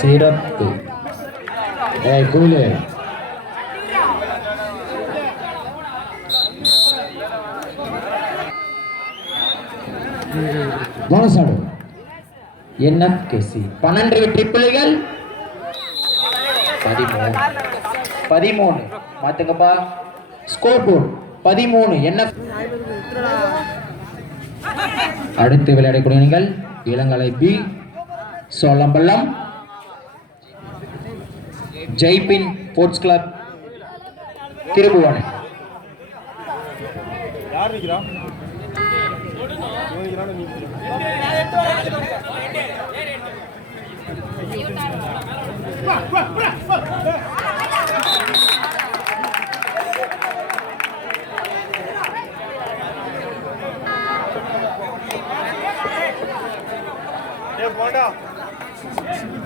சிறப்பு. கூலு போனஸ் ஆடு என்எஃப்கேசி 12 வெற்றி புள்ளிகள். 13 மாத்துங்கப்பா. Score board 13 NF. அடுத்து விளையாடக்கூடிய நீங்கள் இளங்கலை பி சோழம்பள்ளம் ஜெய்பின் ஸ்போர்ட்ஸ் கிளப் திருபுவனை.